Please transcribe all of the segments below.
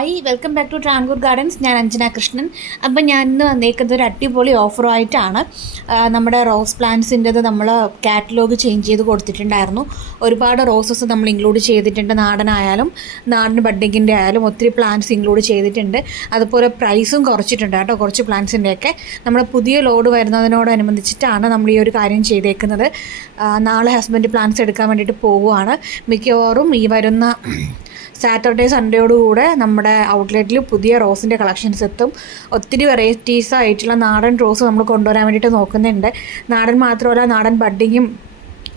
Hi, welcome back to Travancore gardens. ഞാൻ അഞ്ജന കൃഷ്ണൻ. അപ്പം ഞാൻ ഇന്ന് വന്നേക്കുന്നത് ഒരു അടിപൊളി ഓഫറുമായിട്ടാണ്. നമ്മുടെ റോസ് പ്ലാന്റ്സിൻ്റെത് നമ്മൾ കാറ്റലോഗ് ചേഞ്ച് ചെയ്ത് കൊടുത്തിട്ടുണ്ടായിരുന്നു. ഒരുപാട് റോസസ് നമ്മൾ ഇൻക്ലൂഡ് ചെയ്തിട്ടുണ്ട്. നാടൻ ബഡ്ഡിങ്ങിൻ്റെ ആയാലും ഒത്തിരി പ്ലാന്റ്സ് ഇൻക്ലൂഡ് ചെയ്തിട്ടുണ്ട്. അതുപോലെ പ്രൈസും കുറച്ചിട്ടുണ്ട് കേട്ടോ. കുറച്ച് പ്ലാന്റ്സിൻ്റെയൊക്കെ നമ്മുടെ പുതിയ ലോഡ് വരുന്നതിനോടനുബന്ധിച്ചിട്ടാണ് നമ്മൾ ഈ ഒരു കാര്യം ചെയ്തേക്കുന്നത്. നാളെ ഹസ്ബൻഡ് പ്ലാന്റ്സ് എടുക്കാൻ വേണ്ടിയിട്ട് പോവുകയാണ്. മിക്കവാറും ഈ വരുന്ന സാറ്റർഡേ സൺഡേയോടുകൂടെ നമ്മുടെ ഔട്ട്ലെറ്റിൽ പുതിയ റോസിൻ്റെ കളക്ഷൻസ് എത്തും. ഒത്തിരി വെറൈറ്റീസ് ആയിട്ടുള്ള നാടൻ റോസ് നമ്മൾ കൊണ്ടുവരാൻ വേണ്ടിയിട്ട് നോക്കുന്നുണ്ട്. നാടൻ മാത്രമല്ല, നാടൻ ബഡ്ഡിങ്ങും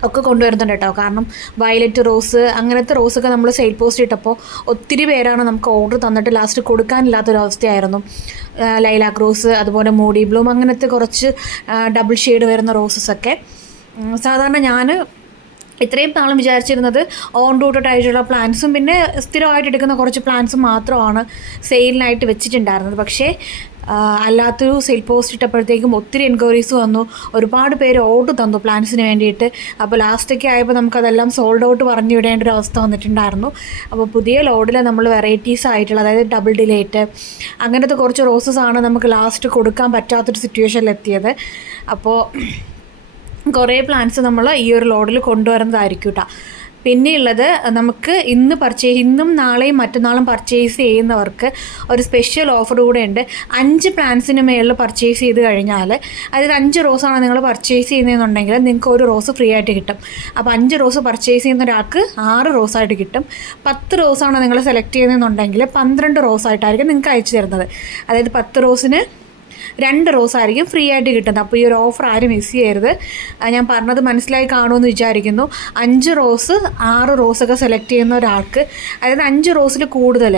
ഒക്കെ കൊണ്ടുവരുന്നുണ്ട് കേട്ടോ. കാരണം വയലറ്റ് റോസ്, അങ്ങനത്തെ റോസൊക്കെ നമ്മൾ സെയിൽ പോസ്റ്റ് ഇട്ടപ്പോൾ ഒത്തിരി പേരാണ് നമുക്ക് ഓർഡർ തന്നിട്ട് ലാസ്റ്റ് കൊടുക്കാനില്ലാത്തൊരവസ്ഥയായിരുന്നു. ലൈലാക്ക് റോസ്, അതുപോലെ മോഡി ബ്ലൂം, അങ്ങനത്തെ കുറച്ച് ഡബിൾ ഷെയ്ഡ് വരുന്ന റോസസൊക്കെ സാധാരണ ഞാൻ ഇത്രയും നാളും വിചാരിച്ചിരുന്നത് ഓൺ റൂട്ടഡ് ആയിട്ടുള്ള പ്ലാന്റ്സും പിന്നെ സ്ഥിരമായിട്ട് എടുക്കുന്ന കുറച്ച് പ്ലാന്റ്സും മാത്രമാണ് സെയിലിനായിട്ട് വെച്ചിട്ടുണ്ടായിരുന്നത്. പക്ഷേ അല്ലാത്തൊരു സെയിൽ പോസ്റ്റ് ഇട്ടപ്പോഴത്തേക്കും ഒത്തിരി എൻക്വയറീസ് വന്നു. ഒരുപാട് പേര് ഓർഡർ തന്നു പ്ലാന്റ്സിന് വേണ്ടിയിട്ട്. അപ്പോൾ ലാസ്റ്റൊക്കെ ആയപ്പോൾ നമുക്കതെല്ലാം സോൾഡ് ഔട്ട് പറഞ്ഞു വിടേണ്ട ഒരു അവസ്ഥ വന്നിട്ടുണ്ടായിരുന്നു. അപ്പോൾ പുതിയ ലോഡിൽ നമ്മൾ വെറൈറ്റീസ് ആയിട്ടുള്ള, അതായത് ഡബിൾ ഡിലേറ്റ് അങ്ങനത്തെ കുറച്ച് റോസസാണ് നമുക്ക് ലാസ്റ്റ് കൊടുക്കാൻ പറ്റാത്തൊരു സിറ്റുവേഷനിലെത്തിയത്. അപ്പോൾ കുറേ പ്ലാന്റ്സ് നമ്മൾ ഈ ഒരു ലോഡിൽ കൊണ്ടുവരുന്നതായിരിക്കും കേട്ടോ. പിന്നെയുള്ളത്, നമുക്ക് ഇന്നും നാളെയും മറ്റന്നാളും പർച്ചേസ് ചെയ്യുന്നവർക്ക് ഒരു സ്പെഷ്യൽ ഓഫർ കൂടെ ഉണ്ട്. 5 പ്ലാന്റ്സിന് മേളിൽ പർച്ചേസ് ചെയ്ത് കഴിഞ്ഞാൽ, അതായത് 5 റോസാണ് നിങ്ങൾ പർച്ചേസ് ചെയ്യുന്നതെന്നുണ്ടെങ്കിൽ നിങ്ങൾക്ക് ഒരു റോസ് ഫ്രീ ആയിട്ട് കിട്ടും. അപ്പോൾ 5 റോസ് പർച്ചേസ് ചെയ്യുന്ന ഒരാൾക്ക് 6 റോസായിട്ട് കിട്ടും. 10 റോസാണ് നിങ്ങൾ സെലക്ട് ചെയ്യുന്നതെന്നുണ്ടെങ്കിൽ 12 റോസായിട്ടായിരിക്കും നിങ്ങൾക്ക് അയച്ചു തരുന്നത്. അതായത് 10 റോസിന് 2 റോസായിരിക്കും ഫ്രീ ആയിട്ട് കിട്ടുന്നത്. അപ്പോൾ ഈ ഒരു ഓഫർ ആരും മിസ് ചെയ്യരുത്. ഞാൻ പറഞ്ഞത് മനസ്സിലായി കാണുമെന്ന് വിചാരിക്കുന്നു. 5 റോസ് 6 റോസൊക്കെ സെലക്ട് ചെയ്യുന്ന ഒരാൾക്ക്, അതായത് 5 റോസിൽ കൂടുതൽ,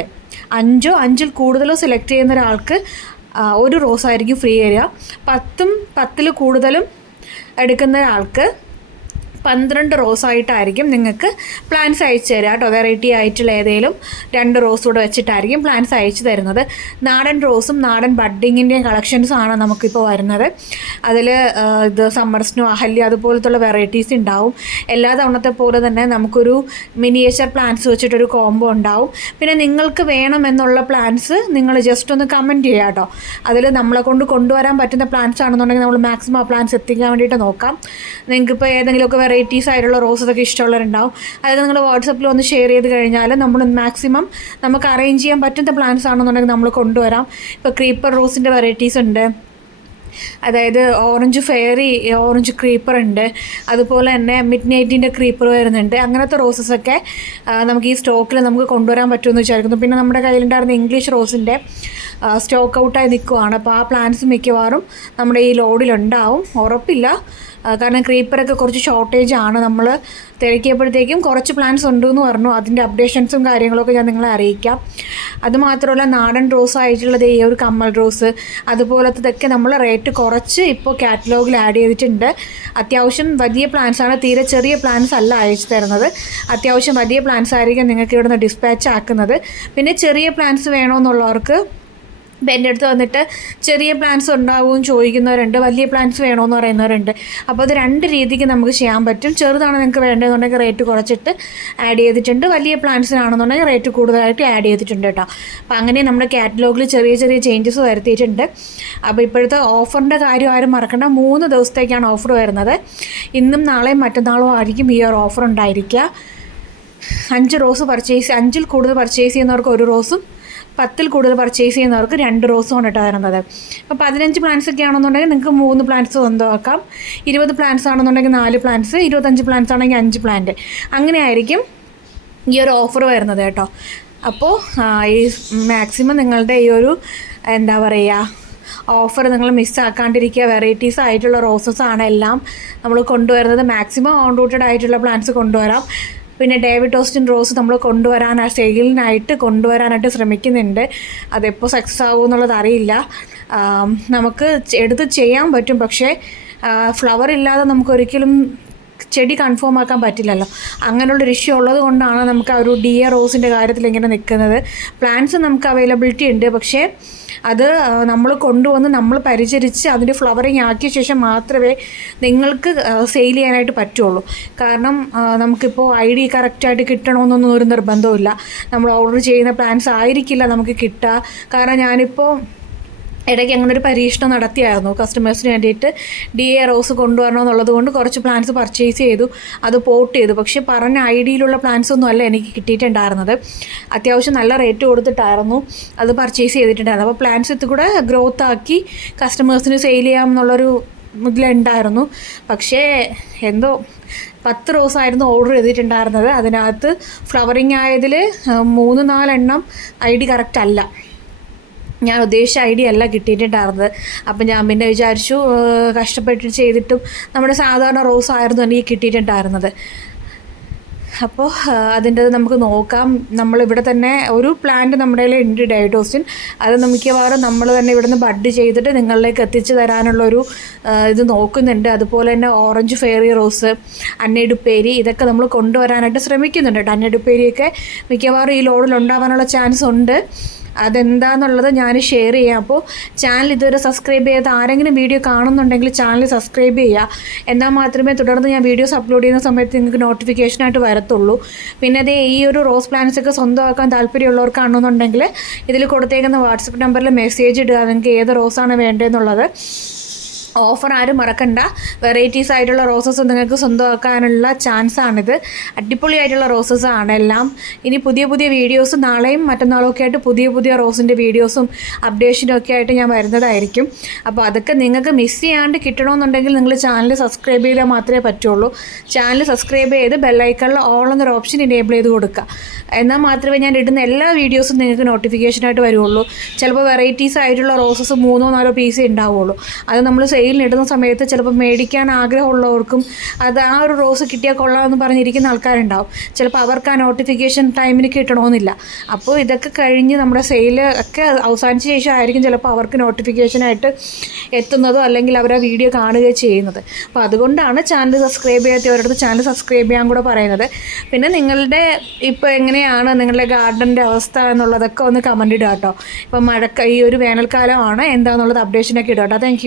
5ൽ കൂടുതലോ സെലക്ട് ചെയ്യുന്ന ഒരാൾക്ക് 1 റോസായിരിക്കും ഫ്രീ തരിക. 10ൽ കൂടുതലും എടുക്കുന്ന ഒരാൾക്ക് 12 റോസായിട്ടായിരിക്കും നിങ്ങൾക്ക് പ്ലാന്റ്സ് അയച്ചു തരിക കേട്ടോ. വെറൈറ്റി ആയിട്ടുള്ള ഏതെങ്കിലും 2 റോസ് കൂടെ വെച്ചിട്ടായിരിക്കും പ്ലാന്റ്സ് അയച്ചു തരുന്നത്. നാടൻ റോസും നാടൻ ബഡ്ഡിങ്ങിൻ്റെയും കളക്ഷൻസാണ് നമുക്കിപ്പോൾ വരുന്നത്. അതിൽ ഇത് സമ്മർ സ്നോ, അഹല്യ, അതുപോലത്തുള്ള വെറൈറ്റീസ് ഉണ്ടാവും. എല്ലാ തവണത്തെ പോലെ തന്നെ നമുക്കൊരു മിനിയേച്ചർ പ്ലാന്റ്സ് വെച്ചിട്ടൊരു കോംബോ ഉണ്ടാവും. പിന്നെ നിങ്ങൾക്ക് വേണമെന്നുള്ള പ്ലാന്റ്സ് നിങ്ങൾ ജസ്റ്റ് ഒന്ന് കമൻറ്റ് ചെയ്യുക കേട്ടോ. അതിൽ നമ്മളെ കൊണ്ട് കൊണ്ടുവരാൻ പറ്റുന്ന പ്ലാന്റ്സ് ആണെന്നുണ്ടെങ്കിൽ നമ്മൾ മാക്സിമം ആ പ്ലാന്റ്സ് എത്തിക്കാൻ വേണ്ടിയിട്ട് നോക്കാം. നിങ്ങൾക്കിപ്പോൾ ഏതെങ്കിലുമൊക്കെ വെറൈറ്റീസ് ആയിട്ടുള്ള റോസൊക്കെ ഇഷ്ടമുള്ളവരുണ്ടാവും. അതായത് നിങ്ങൾ വാട്സപ്പിൽ ഒന്ന് ഷെയർ ചെയ്ത് കഴിഞ്ഞാൽ നമ്മൾ മാക്സിമം നമുക്ക് അറേഞ്ച് ചെയ്യാൻ പറ്റുന്ന പ്ലാന്റ്സ് ആണെന്നുണ്ടെങ്കിൽ നമ്മൾ കൊണ്ടുവരാം. ഇപ്പോൾ ക്രീപ്പർ റോസിൻ്റെ വെറൈറ്റീസ് ഉണ്ട്, അതായത് ഓറഞ്ച് ക്രീപ്പർ ഉണ്ട്, അതുപോലെ തന്നെ മിഡ് നൈറ്റിൻ്റെ ക്രീപ്പർ വരുന്നുണ്ട്. അങ്ങനത്തെ റോസസൊക്കെ നമുക്ക് ഈ സ്റ്റോക്കിൽ നമുക്ക് കൊണ്ടുവരാൻ പറ്റുമെന്ന് വിചാരിക്കുന്നു. പിന്നെ നമ്മുടെ കയ്യിലുണ്ടായിരുന്ന ഇംഗ്ലീഷ് റോസിൻ്റെ സ്റ്റോക്ക് ഔട്ടായി നിൽക്കുവാണ്. അപ്പോൾ ആ പ്ലാന്റ്സ് മിക്കവാറും നമ്മുടെ ഈ ലോഡിലുണ്ടാവും, ഉറപ്പില്ല. കാരണം ക്രീപ്പറൊക്കെ കുറച്ച് ഷോർട്ടേജ് ആണ്. നമ്മൾ തിരക്കിയപ്പോഴത്തേക്കും കുറച്ച് പ്ലാന്റ്സ് ഉണ്ടെന്ന് പറഞ്ഞു. അതിൻ്റെ അപ്ഡേഷൻസും കാര്യങ്ങളൊക്കെ ഞാൻ നിങ്ങളെ അറിയിക്കാം. അതുമാത്രമല്ല, നാടൻ റോസ് ആയിട്ടുള്ളത് ഈ ഒരു കമ്മൽ റോസ് അതുപോലത്തതൊക്കെ നമ്മൾ റേറ്റ് കുറച്ച് ഇപ്പോൾ കാറ്റലോഗിൽ ആഡ് ചെയ്തിട്ടുണ്ട്. അത്യാവശ്യം വലിയ പ്ലാന്റ്സ് ആണ്, തീരെ ചെറിയ പ്ലാന്റ്സ് അല്ല അയച്ചു തരുന്നത്. അത്യാവശ്യം വലിയ പ്ലാന്റ്സ് ആയിരിക്കും നിങ്ങൾക്ക് ഇവിടുന്ന് ഡിസ്പാച്ച് ആക്കുന്നത്. പിന്നെ ചെറിയ പ്ലാന്റ്സ് വേണമെന്നുള്ളവർക്ക് എൻ്റെ അടുത്ത് വന്നിട്ട് ചെറിയ പ്ലാന്റ്സ് ഉണ്ടാവുമെന്ന് ചോദിക്കുന്നവരുണ്ട്, വലിയ പ്ലാന്റ്സ് വേണമെന്ന് പറയുന്നവരുണ്ട്. അപ്പോൾ അത് 2 രീതിക്ക് നമുക്ക് ചെയ്യാൻ പറ്റും. ചെറുതാണ് നിങ്ങൾക്ക് വേണ്ടതെന്നുണ്ടെങ്കിൽ റേറ്റ് കുറച്ചിട്ട് ആഡ് ചെയ്തിട്ടുണ്ട്, വലിയ പ്ലാന്റ്സിനാണെന്നുണ്ടെങ്കിൽ റേറ്റ് കൂടുതലായിട്ട് ആഡ് ചെയ്തിട്ടുണ്ട് കേട്ടോ. അപ്പോൾ അങ്ങനെ നമ്മുടെ കാറ്റലോഗിൽ ചെറിയ ചേഞ്ചസ് വരുത്തിയിട്ടുണ്ട്. അപ്പോൾ ഇപ്പോഴത്തെ ഓഫറിൻ്റെ കാര്യം ആരും മറക്കണ്ട. 3 ദിവസത്തേക്കാണ് ഓഫർ വരുന്നത്. ഇന്നും നാളെയും മറ്റന്നാളും ആയിരിക്കും ഈ ഒരു ഓഫർ ഉണ്ടായിരിക്കുക. 5 റോസ് 5ൽ കൂടുതൽ പർച്ചേസ് ചെയ്യുന്നവർക്ക് 1 റോസും 10ൽ കൂടുതൽ പർച്ചേസ് ചെയ്യുന്നവർക്ക് 2 റോസുമാണ് കേട്ടോ വരുന്നത്. അപ്പോൾ 15 പ്ലാന്റ്സ് ഒക്കെ ആണെന്നുണ്ടെങ്കിൽ നിങ്ങൾക്ക് 3 പ്ലാന്റ്സ് സ്വന്തമാക്കാം. 20 പ്ലാന്റ്സ് ആണെന്നുണ്ടെങ്കിൽ 4 പ്ലാന്റ്സ്, 25 പ്ലാന്റ്സ് ആണെങ്കിൽ 5 പ്ലാന്റ്. അങ്ങനെ ആയിരിക്കും ഈ ഒരു ഓഫർ വരുന്നത് കേട്ടോ. അപ്പോൾ ഈ മാക്സിമം നിങ്ങളുടെ ഈ ഒരു എന്താ പറയുക ഓഫർ നിങ്ങൾ മിസ്സാക്കാണ്ടിരിക്കുക. വെറൈറ്റീസ് ആയിട്ടുള്ള റോസസ് ആണ് എല്ലാം നമ്മൾ കൊണ്ടുവരുന്നത്. മാക്സിമം ഓൺ റൂട്ടഡ് ആയിട്ടുള്ള പ്ലാന്റ്സ് കൊണ്ടുവരാം. പിന്നെ ഡേവിഡ് ഓസ്റ്റിൻ റോസ് നമ്മൾ കൊണ്ടുവരാനായിട്ട് ശ്രമിക്കുന്നുണ്ട്. അതെപ്പോൾ സക്സസ് ആകുമെന്നുള്ളത് അറിയില്ല. നമുക്ക് എടുത്ത് ചെയ്യാൻ പറ്റും, പക്ഷേ ഫ്ലവർ ഇല്ലാതെ നമുക്കൊരിക്കലും ചെടി കൺഫേം ആക്കാൻ പറ്റില്ലല്ലോ. അങ്ങനെയുള്ളൊരു ഇഷ്യൂ ഉള്ളത് കൊണ്ടാണ് നമുക്ക് ആ ഒരു ഡിയ റോസിൻ്റെ കാര്യത്തിൽ ഇങ്ങനെ നിൽക്കുന്നത്. പ്ലാന്റ്സ് നമുക്ക് അവൈലബിലിറ്റി ഉണ്ട്, പക്ഷേ അത് നമ്മൾ കൊണ്ടുവന്ന് നമ്മൾ പരിചരിച്ച് അതിൻ്റെ ഫ്ലവറിങ് ആക്കിയ ശേഷം മാത്രമേ നിങ്ങൾക്ക് സെയിൽ ചെയ്യാനായിട്ട് പറ്റുള്ളൂ. കാരണം നമുക്കിപ്പോൾ ID കറക്റ്റായിട്ട് കിട്ടണമെന്നൊന്നും ഒരു നിർബന്ധമില്ല. നമ്മൾ ഓർഡർ ചെയ്യുന്ന പ്ലാൻസ് ആയിരിക്കില്ല നമുക്ക് കിട്ടുക. കാരണം ഞാനിപ്പോൾ ഇടയ്ക്ക് അങ്ങനെ ഒരു പരീക്ഷണം നടത്തിയായിരുന്നു. കസ്റ്റമേഴ്സിന് വേണ്ടിയിട്ട് DA റോസ് കൊണ്ടുവരണമെന്നുള്ളത് കൊണ്ട് കുറച്ച് പ്ലാൻസ് പർച്ചേസ് ചെയ്തു, അത് പോട്ട് ചെയ്തു. പക്ഷേ പറഞ്ഞ IDയിലുള്ള പ്ലാൻസ് ഒന്നും അല്ല എനിക്ക് കിട്ടിയിട്ടുണ്ടായിരുന്നത്. അത്യാവശ്യം നല്ല റേറ്റ് കൊടുത്തിട്ടായിരുന്നു അത് പർച്ചേസ് ചെയ്തിട്ടുണ്ടായിരുന്നത്. അപ്പോൾ പ്ലാൻസ് ഇത് കൂടെ ഗ്രോത്ത് ആക്കി കസ്റ്റമേഴ്സിന് സെയിൽ ചെയ്യാം എന്നുള്ളൊരു ഇതിലുണ്ടായിരുന്നു. പക്ഷേ എന്തോ 10 റോസായിരുന്നു ഓർഡർ ചെയ്തിട്ടുണ്ടായിരുന്നത്. അതിനകത്ത് ഫ്ലവറിങ് ആയതിൽ 3-4 എണ്ണം ID കറക്റ്റ് അല്ല, ഞാൻ ഉദ്ദേശിച്ച ID അല്ല കിട്ടിയിട്ടുണ്ടായിരുന്നത്. അപ്പം ഞാൻ പിന്നെ വിചാരിച്ചു കഷ്ടപ്പെട്ട് ചെയ്തിട്ടും നമ്മുടെ സാധാരണ റോസ് ആയിരുന്നു എനിക്ക് കിട്ടിയിട്ടുണ്ടായിരുന്നത്. അപ്പോൾ അതിൻ്റെ നമുക്ക് നോക്കാം. നമ്മളിവിടെ തന്നെ ഒരു പ്ലാന്റ് നമ്മുടെ കയ്യിൽ ഉണ്ട്, ഡൈഡോസിൻ. അത് മിക്കവാറും നമ്മൾ തന്നെ ഇവിടെ നിന്ന് ബഡ് ചെയ്തിട്ട് നിങ്ങളിലേക്ക് എത്തിച്ച് തരാനുള്ളൊരു ഇത് നോക്കുന്നുണ്ട്. അതുപോലെ തന്നെ ഓറഞ്ച് ഫെയറി റോസ്, അന്നേഡുപ്പേരി, ഇതൊക്കെ നമ്മൾ കൊണ്ടുവരാനായിട്ട് ശ്രമിക്കുന്നുണ്ട്. അന്നേഡുപ്പേരിയൊക്കെ മിക്കവാറും ഈ ലോഡിൽ ഉണ്ടാവാനുള്ള ചാൻസ് ഉണ്ട്. അതെന്താണെന്നുള്ളത് ഞാൻ ഷെയർ ചെയ്യാം. അപ്പോൾ ചാനൽ ഇതുവരെ സബ്സ്ക്രൈബ് ചെയ്യാത്ത ആരെങ്കിലും വീഡിയോ കാണുന്നുണ്ടെങ്കിൽ ചാനൽ സബ്സ്ക്രൈബ് ചെയ്യുക. എന്നാൽ മാത്രമേ തുടർന്ന് ഞാൻ വീഡിയോസ് അപ്ലോഡ് ചെയ്യുന്ന സമയത്ത് നിങ്ങൾക്ക് നോട്ടിഫിക്കേഷനായിട്ട് വരത്തുള്ളൂ. പിന്നെ അതേ ഈ ഒരു റോസ് പ്ലാന്റ്സ് ഒക്കെ സ്വന്തമാക്കാൻ താല്പര്യമുള്ളവർക്കാണെന്നുണ്ടെങ്കിൽ ഇതിൽ കൊടുത്തേക്കുന്ന വാട്സപ്പ് നമ്പറിൽ മെസ്സേജ് ഇടുക, നിങ്ങൾക്ക് ഏത് റോസാണ് വേണ്ടതെന്നുള്ളത്. ഓഫർ ആരും മറക്കണ്ട. വെറൈറ്റീസ് ആയിട്ടുള്ള റോസസ് നിങ്ങൾക്ക് സ്വന്തമാക്കാനുള്ള ചാൻസാണിത്. അടിപൊളിയായിട്ടുള്ള റോസസ് ആണ് എല്ലാം. ഇനി പുതിയ പുതിയ വീഡിയോസ് നാളെയും മറ്റന്നാളും ഒക്കെ ആയിട്ട് പുതിയ റോസിൻ്റെ വീഡിയോസും അപ്ഡേഷനും ഒക്കെ ആയിട്ട് ഞാൻ വരുന്നതായിരിക്കും. അപ്പോൾ അതൊക്കെ നിങ്ങൾക്ക് മിസ് ചെയ്യാണ്ട് കിട്ടണമെന്നുണ്ടെങ്കിൽ നിങ്ങൾ ചാനൽ സബ്സ്ക്രൈബ് ചെയ്താൽ മാത്രമേ പറ്റുള്ളൂ. ചാനൽ സബ്സ്ക്രൈബ് ചെയ്ത് ബെല്ലൈക്കണിൽ ഓൾ എന്നൊരു ഓപ്ഷൻ എനേബിൾ ചെയ്ത് കൊടുക്കുക. എന്നാൽ മാത്രമേ ഞാൻ ഇടുന്ന എല്ലാ വീഡിയോസും നിങ്ങൾക്ക് നോട്ടിഫിക്കേഷനായിട്ട് വരുള്ളൂ. ചിലപ്പോൾ വെറൈറ്റീസ് ആയിട്ടുള്ള റോസസ് 3-4 പീസേ ഉണ്ടാവുള്ളൂ. അത് നമ്മൾ സെയിലിനിടുന്ന സമയത്ത് ചിലപ്പോൾ മേടിക്കാൻ ആഗ്രഹമുള്ളവർക്കും അത് ആ ഒരു റോസ് കിട്ടിയാൽ കൊള്ളാമെന്ന് പറഞ്ഞിരിക്കുന്ന ആൾക്കാരുണ്ടാവും. ചിലപ്പോൾ അവർക്ക് ആ നോട്ടിഫിക്കേഷൻ ടൈമിന് കിട്ടണമെന്നില്ല. അപ്പോൾ ഇതൊക്കെ കഴിഞ്ഞ് നമ്മുടെ സെയിൽ ഒക്കെ അവസാനിച്ച ശേഷം ആയിരിക്കും ചിലപ്പോൾ അവർക്ക് നോട്ടിഫിക്കേഷനായിട്ട് എത്തുന്നതോ അല്ലെങ്കിൽ അവർ ആ വീഡിയോ കാണുകയോ ചെയ്യുന്നത്. അപ്പോൾ അതുകൊണ്ടാണ് ചാനൽ സബ്സ്ക്രൈബ് ചെയ്യാത്തവരടുത്ത് ചാനൽ സബ്സ്ക്രൈബ് ചെയ്യാൻ കൂടെ പറയുന്നത്. പിന്നെ നിങ്ങളുടെ ഇപ്പോൾ എങ്ങനെയാണ് നിങ്ങളുടെ ഗാർഡൻ്റെ അവസ്ഥ എന്നുള്ളതൊക്കെ ഒന്ന് കമൻറ്റ് ഇടുക കേട്ടോ. ഇപ്പം ഈ ഒരു വേനൽക്കാലമാണ് എന്താണെന്നുള്ളത് അപ്ഡേഷനൊക്കെ ഇടുക കേട്ടോ. താങ്ക്